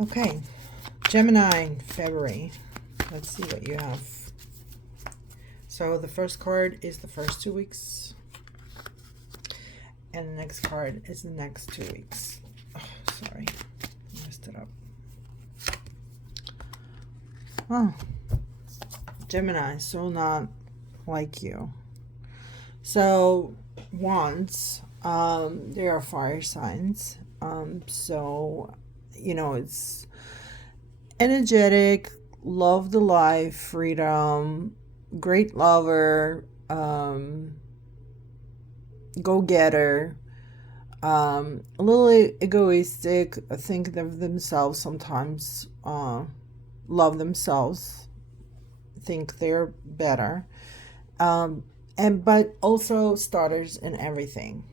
Okay, Gemini, February. Let's see what you have. So the first card is the first 2 weeks, and the next card is the next 2 weeks. Oh, sorry, messed it up. Oh, Gemini, so not like you. So once, they are fire signs. So it's energetic, love the life, freedom, great lover, go getter, a little egoistic, think of themselves sometimes, love themselves, think they're better, and but also starters in everything.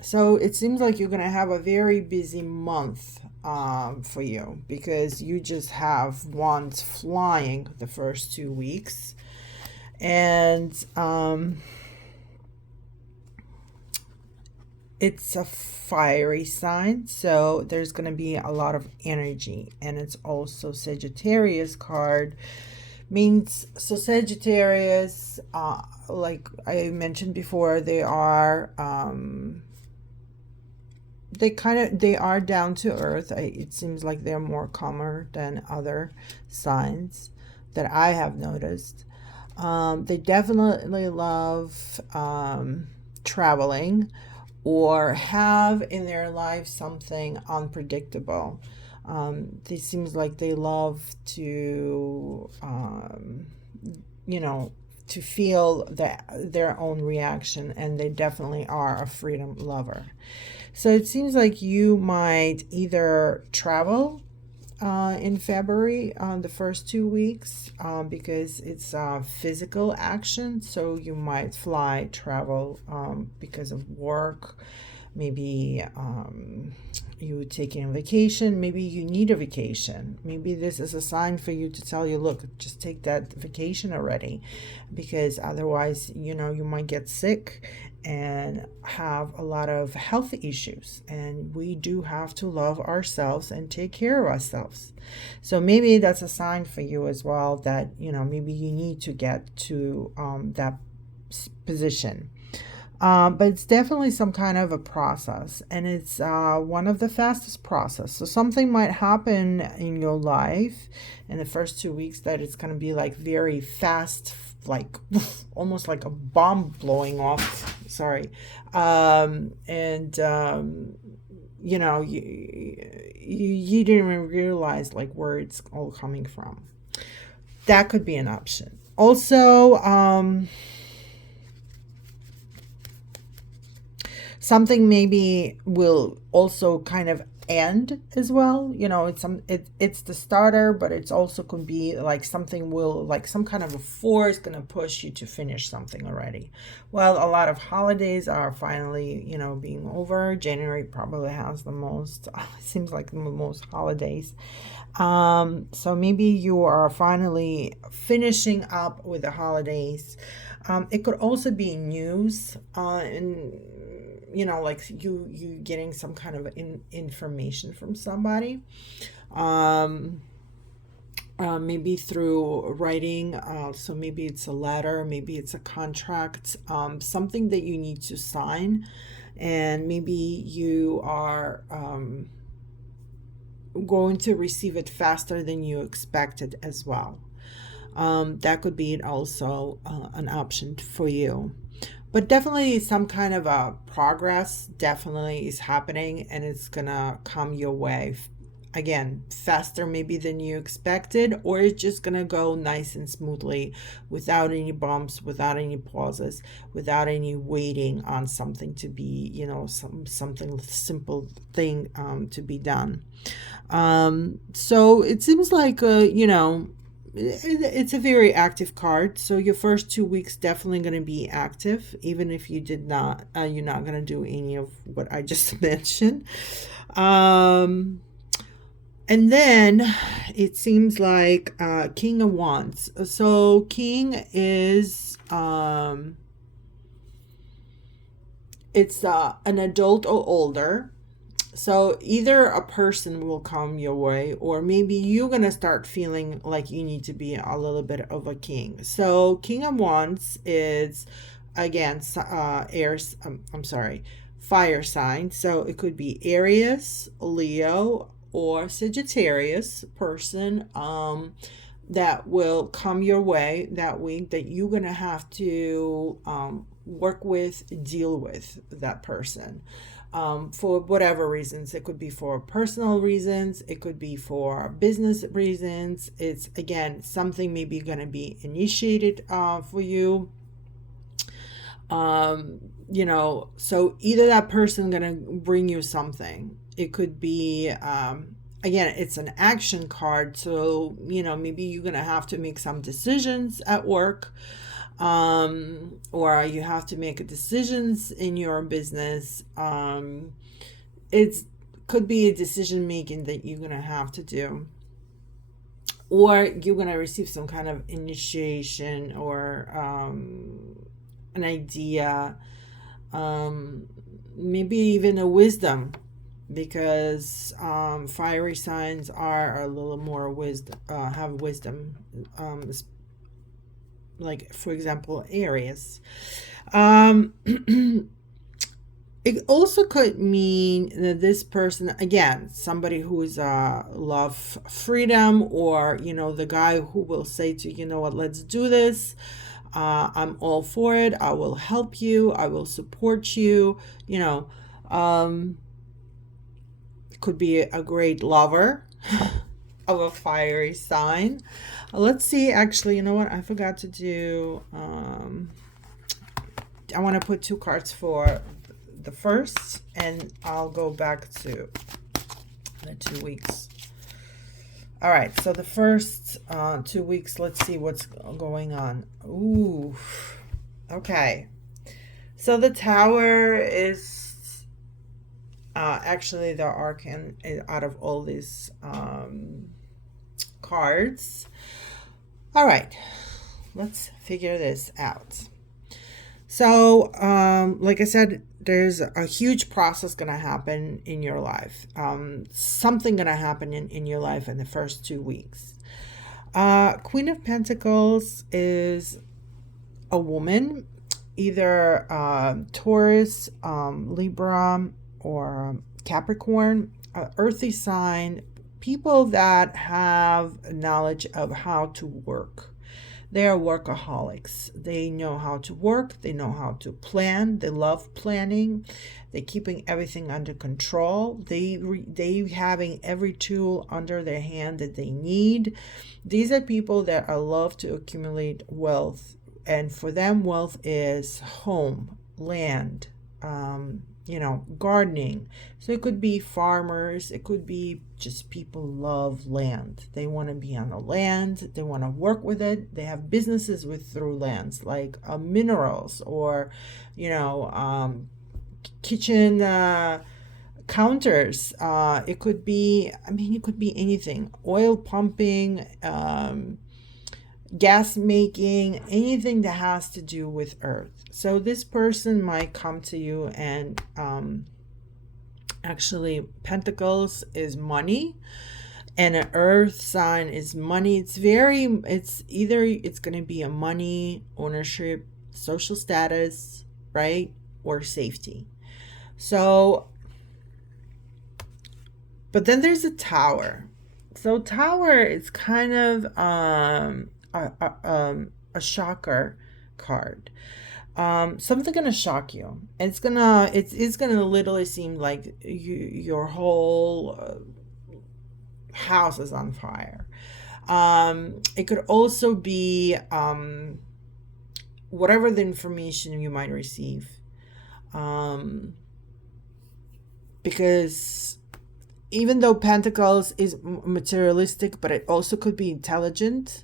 So it seems like you're gonna have a very busy month, for you, because you just have wands flying the first 2 weeks, and it's a fiery sign, so there's going to be a lot of energy, and it's also Sagittarius card, means so Sagittarius, like I mentioned before, they are down to earth. It seems like they're more calmer than other signs that I have noticed. They definitely love, traveling, or have in their life something unpredictable. It seems like they love to, to feel their own reaction, and they definitely are a freedom lover. So it seems like you might either travel, in February, the first 2 weeks, because it's physical action. So you might fly, travel, because of work. Maybe, you taking a vacation. Maybe you need a vacation. Maybe this is a sign for you to tell you, look, just take that vacation already, because otherwise, you might get sick and have a lot of health issues, and we do have to love ourselves and take care of ourselves. So maybe that's a sign for you as well, that maybe you need to get to, that position. But it's definitely some kind of a process, and it's, one of the fastest process. So something might happen in your life in the first 2 weeks that it's going to be like very fast, like almost like a bomb blowing off. Sorry, and you didn't even realize like where it's all coming from. That could be an option. Also, something maybe will also kind of end as well. It's the starter, but it's also could be like something will, like some kind of a force going to push you to finish something already. Well, a lot of holidays are finally, being over. January probably has the most, it seems like the most holidays. So maybe you are finally finishing up with the holidays. It could also be news, and like you getting some kind of information from somebody, maybe through writing. So maybe it's a letter, maybe it's a contract, something that you need to sign, and maybe you are, going to receive it faster than you expected as well. That could be also, an option for you. But definitely some kind of a progress definitely is happening, and it's gonna come your way. Again, faster maybe than you expected, or it's just gonna go nice and smoothly, without any bumps, without any pauses, without any waiting on something to be, something simple thing, to be done. So it seems like, it's a very active card. So your first 2 weeks definitely going to be active, even if you did not, you're not going to do any of what I just mentioned. Um, and then it seems like, King of Wands. So King is, it's, an adult or older. So either a person will come your way, or maybe you're going to start feeling like you need to be a little bit of a king. So King of Wands is, again, airs, I'm sorry, fire sign. So it could be Aries, Leo, or Sagittarius person that will come your way that week, that you're going to have to work with, deal with that person for whatever reasons. It could be for personal reasons, it could be for business reasons. It's, again, something maybe going to be initiated for you. So either that person gonna bring you something. It could be, again, it's an action card, so maybe you're gonna have to make some decisions at work, or you have to make decisions in your business. It's could be a decision making that you're gonna have to do, or you're gonna receive some kind of initiation, or an idea, maybe even a wisdom, because fiery signs are a little more wisdom, have wisdom, like, for example, Aries. It also could mean that this person, again, somebody who is love freedom, or the guy who will say to you know what, let's do this. I'm all for it. I will help you. I will support you. Could be a great lover of a fiery sign. Let's see. Actually, you know what? I forgot to do. I want to put 2 cards for the first, and I'll go back to the 2 weeks. All right, so the first 2 weeks, let's see what's going on. Ooh, okay. So the Tower is actually the arcane out of all these cards. All right, let's figure this out. So, like I said, there's a huge process going to happen in your life. Something going to happen in your life in the first 2 weeks. Queen of Pentacles is a woman, either Taurus, Libra, or Capricorn, earthy sign, people that have knowledge of how to work. They are workaholics. They know how to work. They know how to plan. They love planning. They're keeping everything under control. They having every tool under their hand that they need. These are people that are love to accumulate wealth, and for them, wealth is home, land, gardening. So it could be farmers. It could be just people love land. They want to be on the land. They want to work with it. They have businesses through lands, like minerals, or, kitchen counters. It could be anything. Oil pumping, gas making, anything that has to do with earth. So this person might come to you, and actually Pentacles is money, and an earth sign is money. It's either it's going to be a money, ownership, social status, right, or safety. So, but then there's a Tower. So Tower is kind of a shocker card. Something gonna shock you. It's gonna literally seem like your whole house is on fire. It could also be whatever the information you might receive, because even though Pentacles is materialistic, but it also could be intelligent,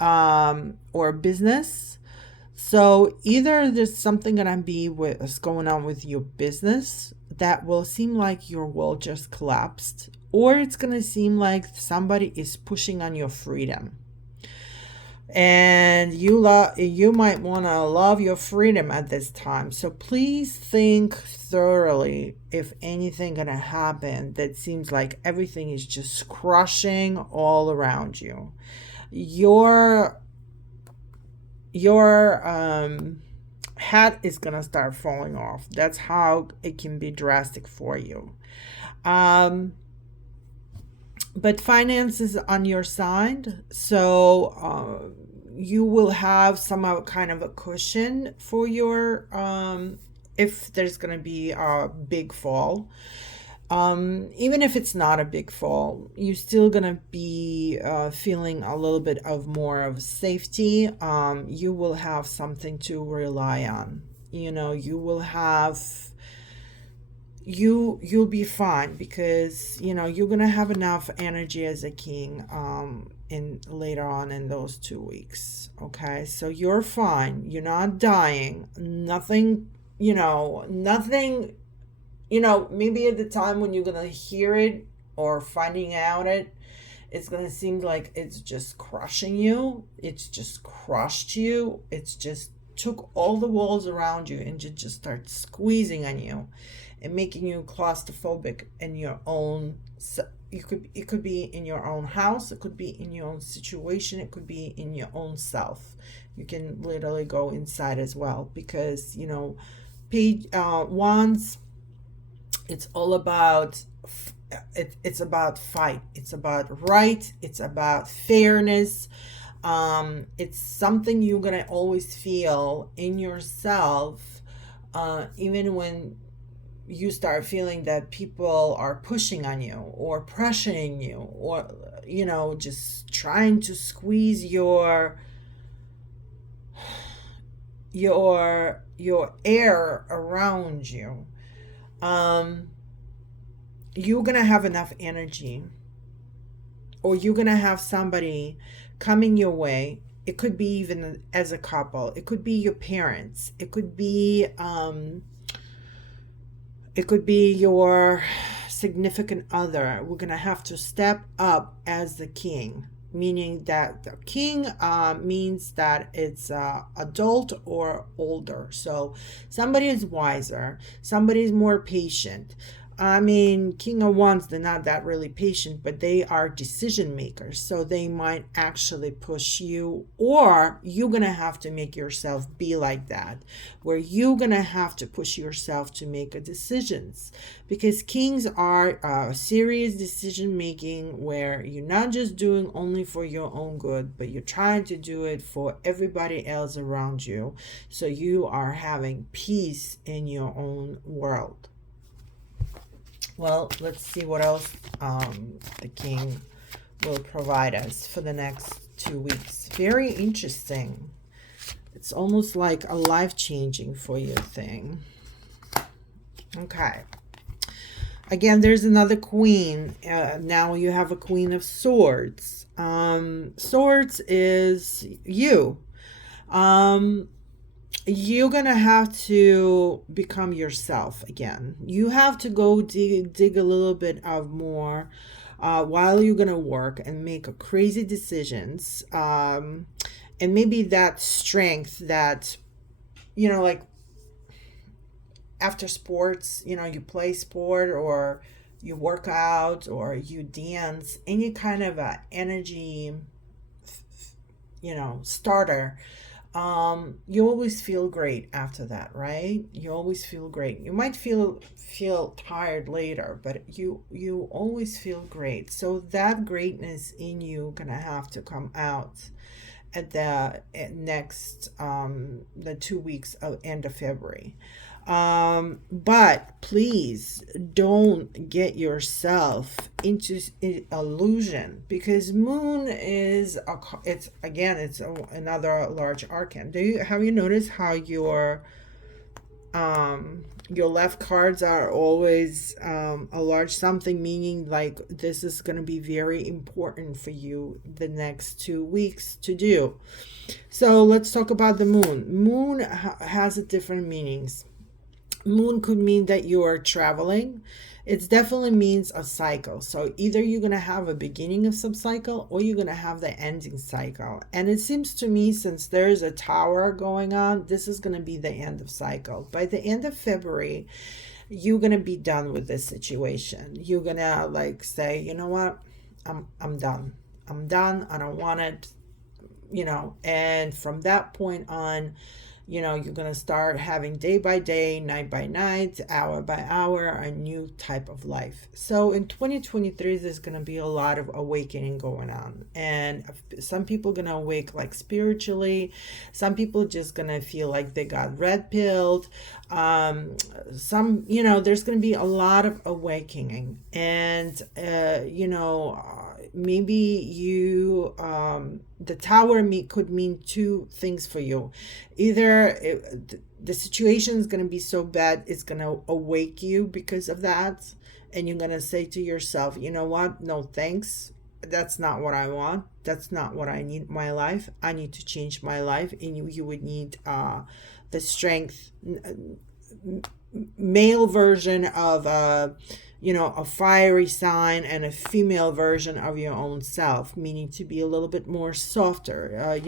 or business. So either there's something going to be what's going on with your business that will seem like your world just collapsed, or it's going to seem like somebody is pushing on your freedom. and you might want to love your freedom at this time. So please think thoroughly if anything gonna happen that seems like everything is just crushing all around you. Your your hat is gonna start falling off. That's how it can be drastic for you. Um, but finance is on your side, so you will have some kind of a cushion for your if there's going to be a big fall. Even if it's not a big fall, you're still going to be feeling a little bit of more of safety. You will have something to rely on. You will have you'll be fine because you're gonna have enough energy as a king in later on in those 2 weeks. Okay, so you're fine, you're not dying, nothing, nothing, maybe at the time when you're gonna hear it or finding out it's gonna seem like it's just crushing you, it's just crushed you, it's just took all the walls around you and just start squeezing on you and making you claustrophobic in your own. It could be in your own house, it could be in your own situation, it could be in your own self. You can literally go inside as well, because page wands, it's all about it's about fight, it's about right, it's about fairness. It's something you're gonna always feel in yourself, even when you start feeling that people are pushing on you or pressuring you, or just trying to squeeze your air around you. um you're gonna have enough energy, or you're gonna have somebody coming your way. It could be even as a couple, it could be your parents, it could be your significant other. We're going to have to step up as the king, meaning that the king means that it's adult or older. So somebody is wiser, somebody is more patient. I mean, King of Wands, they're not that really patient, but they are decision makers. So they might actually push you, or you're going to have to make yourself be like that, where you're going to have to push yourself to make a decisions. Because kings are serious decision making, where you're not just doing only for your own good, but you're trying to do it for everybody else around you. So you are having peace in your own world. Well, let's see what else the king will provide us for the next 2 weeks. Very interesting. It's almost like a life-changing for you thing. Okay. Again, there's another queen. Now you have a queen of swords. Swords is you. You're gonna have to become yourself again. You have to go dig a little bit of more while you're gonna work and make crazy decisions. And maybe that strength that, like after sports, you play sport or you work out or you dance, any kind of a energy, starter. You always feel great after that, right? You always feel great. You might feel tired later, but you always feel great. So that greatness in you gonna have to come out at the next the 2 weeks of end of February. But please don't get yourself into illusion, because moon is it's another large arcane. Have you noticed how your left cards are always a large something, meaning like this is going to be very important for you the next 2 weeks to do. So let's talk about the moon. Moon has different meanings. Moon could mean that you are traveling. It definitely means a cycle. So either you're going to have a beginning of some cycle or you're going to have the ending cycle. And it seems to me, since there's a tower going on, this is going to be the end of cycle. By the end of February, you're going to be done with this situation. You're going to like say, you know what? I'm done. I'm done. I don't want it, and from that point on, you're going to start having day by day, night by night, hour by hour, a new type of life. So in 2023, there's going to be a lot of awakening going on. And some people are going to awake like spiritually. Some people just going to feel like they got red pilled. There's going to be a lot of awakening. And, maybe you the tower could mean two things for you. Either the situation is going to be so bad it's going to awake you because of that, and you're going to say to yourself, you know what, no thanks, that's not what I want, that's not what I need in my life, I need to change my life. And you would need the strength, male version of a fiery sign, and a female version of your own self, meaning to be a little bit more softer.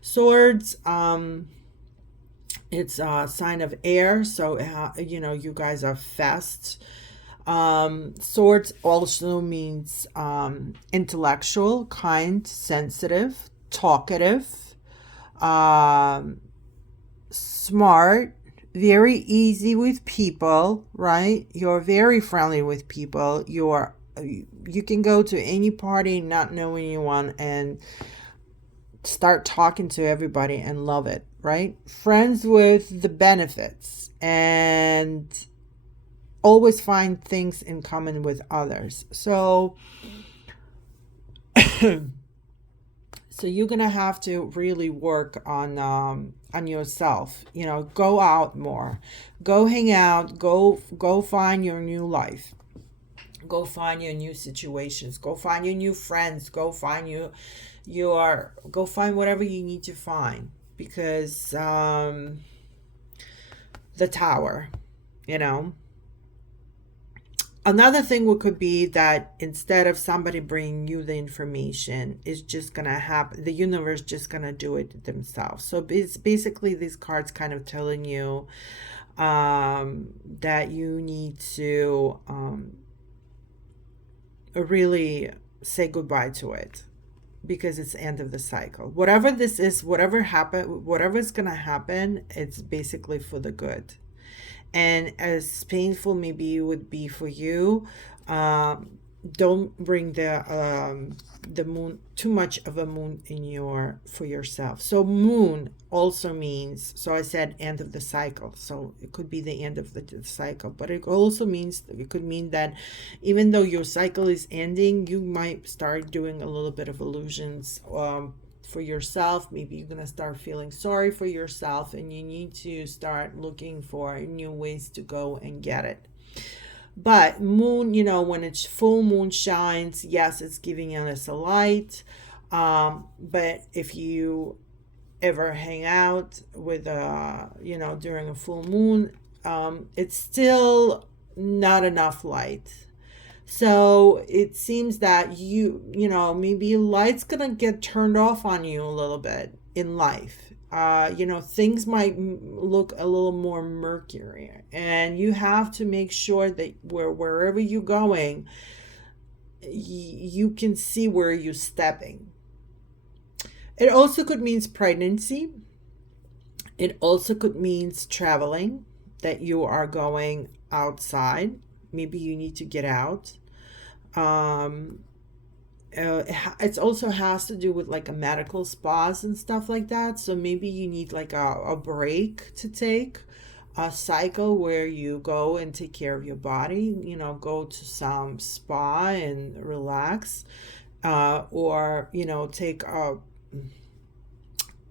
Swords, it's a sign of air, so you guys are fast. Swords also means intellectual, kind, sensitive, talkative, smart, very easy with people, right? You're very friendly with people. You can go to any party not know anyone and start talking to everybody and love it, right? Friends with the benefits, and always find things in common with others. So so you're gonna have to really work on yourself. Go out more, go hang out, go find your new life, go find your new situations, go find your new friends, go find go find whatever you need to find, because the tower, you know. Another thing could be that instead of somebody bringing you the information, it's just going to happen. The universe just going to do it themselves. So it's basically these cards kind of telling you that you need to really say goodbye to it, because it's the end of the cycle. Whatever this is, whatever is going to happen, it's basically for the good. And as painful maybe it would be for you, don't bring the moon, too much of a moon for yourself. So moon also means, so I said end of the cycle, so it could be the end of the cycle, but it also means, it could mean that even though your cycle is ending, you might start doing a little bit of illusions for yourself. Maybe you're going to start feeling sorry for yourself, and you need to start looking for new ways to go and get it. But moon, when it's full moon shines, yes, it's giving us a light. But if you ever hang out with during a full moon, it's still not enough light. So it seems that maybe light's gonna get turned off on you a little bit in life. Things might look a little more murky, and you have to make sure that wherever you're going, you can see where you're stepping. It also could mean pregnancy. It also could mean traveling, that you are going outside. Maybe you need to get out. It also has to do with like a medical spas and stuff like that. So maybe you need like a break to take, a cycle where you go and take care of your body, go to some spa and relax, or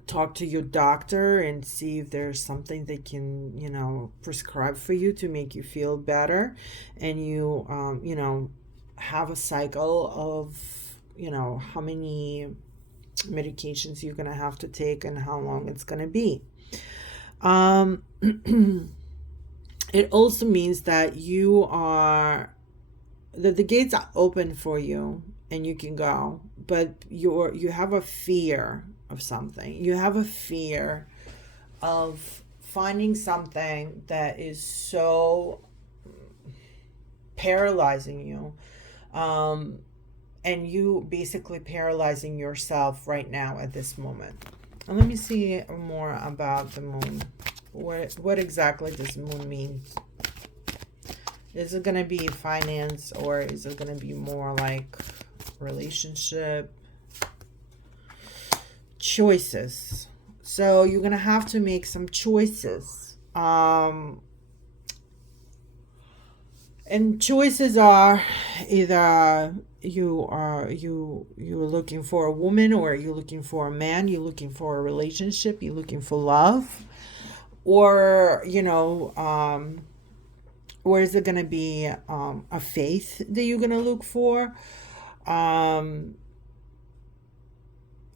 talk to your doctor and see if there's something they can prescribe for you to make you feel better, and you have a cycle of how many medications you're going to have to take and how long it's going to be. it also means that that the gates are open for you and you can go, but you have a fear of something. You have a fear of finding something that is so paralyzing you, um, and you basically paralyzing yourself right now at this moment. And let me see more about the moon. What exactly does the moon mean? Is it going to be finance, or is it going to be more like relationship? Choices. So you're going to have to make some choices. And choices are either you're looking for a woman, or you're looking for a man, you're looking for a relationship, you're looking for love, or or is it going to be a faith that you're going to look for? Um,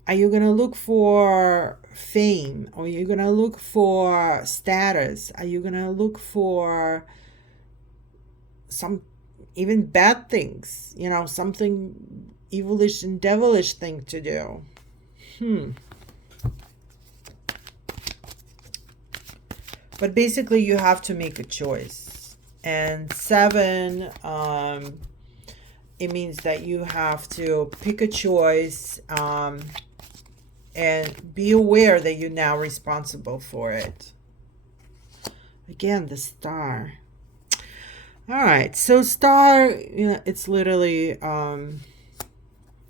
are you going to look for fame, or are you going to look for status? Are you going to look for some even bad things, something evilish and devilish thing to do? But basically you have to make a choice. And 7, it means that you have to pick a choice, and be aware that you're now responsible for it. Again, the star. All right, so star, it's literally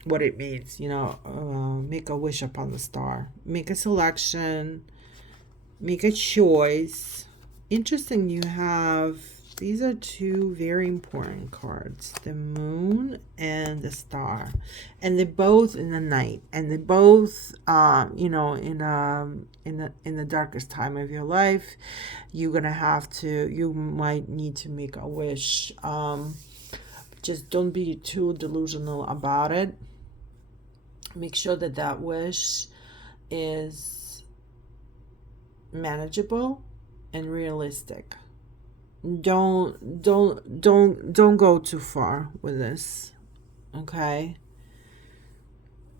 what it means. Make a wish upon the star, make a selection, make a choice. Interesting, these are two very important cards, the moon and the star, and they're both in the night, and they both in the darkest time of your life. You might need to make a wish. Just don't be too delusional about it. Make sure that wish is manageable and realistic. Don't go too far with this, okay?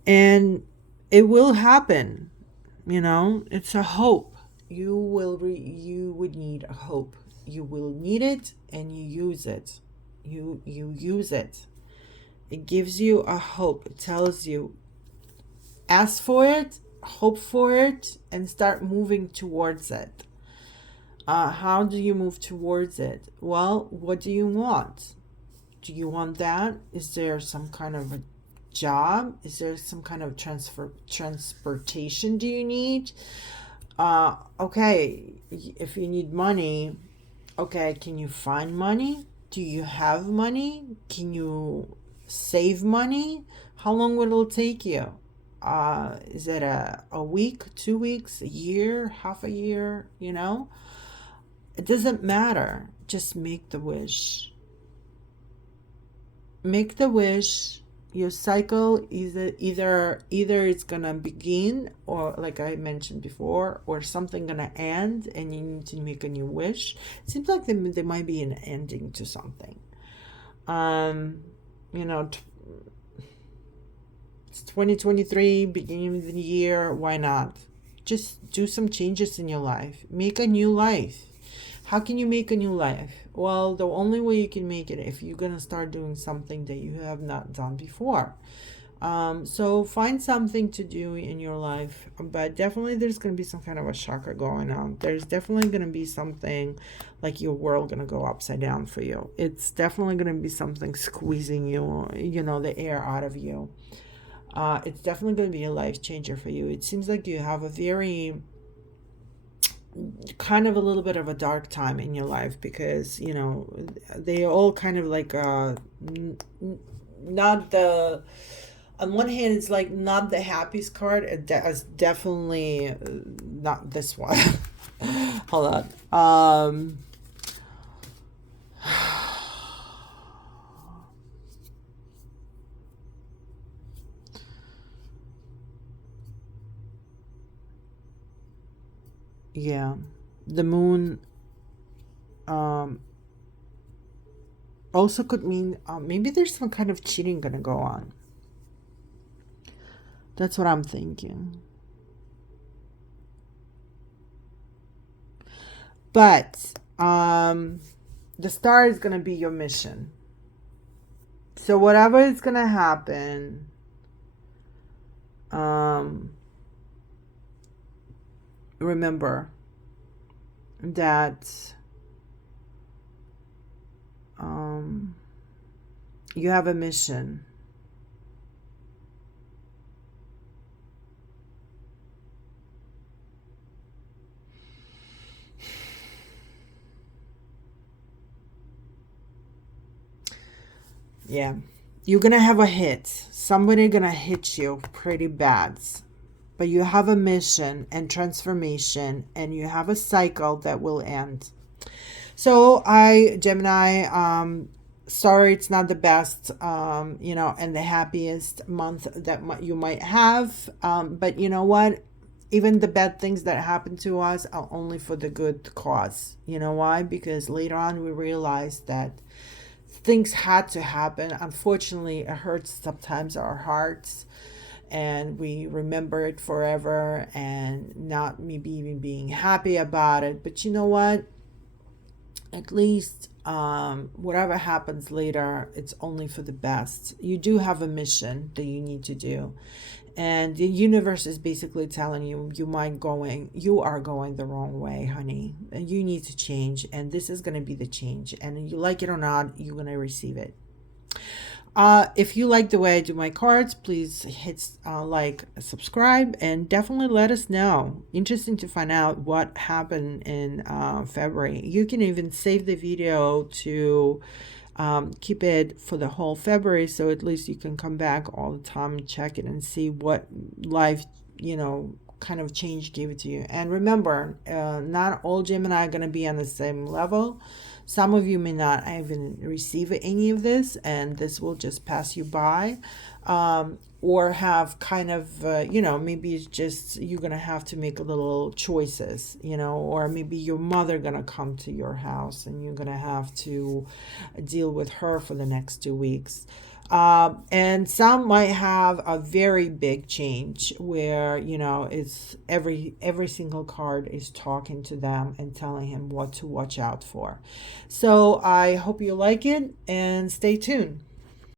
And it will happen. It's a hope. You would need a hope. You will need it, and you use it. You use it. It gives you a hope. It tells you, ask for it, hope for it, and start moving towards it. How do you move towards it? Well, what do you want? Do you want that? Is there some kind of a job? Is there some kind of transportation do you need? Okay, if you need money, okay, can you find money? Do you have money? Can you save money? How long will it take you? Is it a week, 2 weeks, a year, half a year? It doesn't matter. Just make the wish. Make the wish. Your cycle either it's gonna begin, or like I mentioned before, or something gonna end, and you need to make a new wish. It seems like there might be an ending to something. It's 2023, beginning of the year. Why not? Just do some changes in your life. Make a new life. How can you make a new life? Well, the only way you can make it if you're going to start doing something that you have not done before. So find something to do in your life, but definitely there's going to be some kind of a chakra going on. There's definitely going to be something like your world going to go upside down for you. It's definitely going to be something squeezing you, the air out of you. It's definitely going to be a life changer for you. It seems like you have a very kind of a little bit of a dark time in your life, because they all kind of like not the, on one hand it's like not the happiest card. It's definitely not this one. Hold on. Yeah, the moon, Also could mean maybe there's some kind of cheating gonna go on. That's what I'm thinking. But the star is gonna be your mission. So whatever is gonna happen, remember that you have a mission. Yeah, you're gonna have a hit. Somebody gonna hit you pretty bad. But you have a mission and transformation, and you have a cycle that will end. So Gemini, sorry it's not the best, and the happiest month that you might have. But you know what? Even the bad things that happen to us are only for the good cause. You know why? Because later on we realize that things had to happen. Unfortunately, it hurts sometimes our hearts, and we remember it forever and not maybe even being happy about it. But you know what? At least whatever happens later, it's only for the best. You do have a mission that you need to do. And the universe is basically telling you you are going the wrong way, honey. And you need to change. And this is going to be the change. And you like it or not, you're going to receive it. If you like the way I do my cards, please hit like, subscribe, and definitely let us know. Interesting to find out what happened in February. You can even save the video to keep it for the whole February, so at least you can come back all the time and check it and see what life, kind of change gave it to you. And remember, not all Gemini are going to be on the same level. Some of you may not even receive any of this, and this will just pass you by, or have kind of, maybe it's just you're going to have to make a little choices, or maybe your mother going to come to your house and you're going to have to deal with her for the next 2 weeks. And some might have a very big change where, it's every single card is talking to them and telling him what to watch out for. So I hope you like it, and stay tuned.